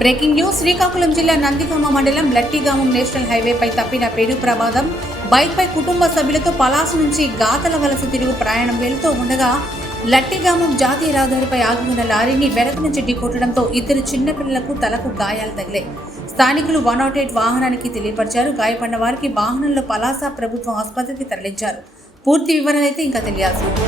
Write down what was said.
Breaking news. Srikakulam జిల్లా నందిగామ మండలం లట్టిగామం national హైవేపై తప్పిన పెను ప్రమాదం. బైక్పై కుటుంబ సభ్యులతో పలాసు నుంచి గాతల వలస తిరుగు ప్రయాణం వెళ్తూ ఉండగా లట్టిగామం జాతీయ రహదారిపై ఆగి ఉన్న లారీని వెనక నుంచి ఢీకొట్టడంతో ఇద్దరు చిన్నపిల్లలకు తలకు గాయాలు తగిలాయి. స్థానికులు 108 వాహనానికి తెలియపరిచారు. గాయపడిన వారికి వాహనంలో పలాస ప్రభుత్వ ఆసుపత్రికి తరలించారు. పూర్తి వివరాలైతే ఇంకా తెలియాల్సి ఉంది.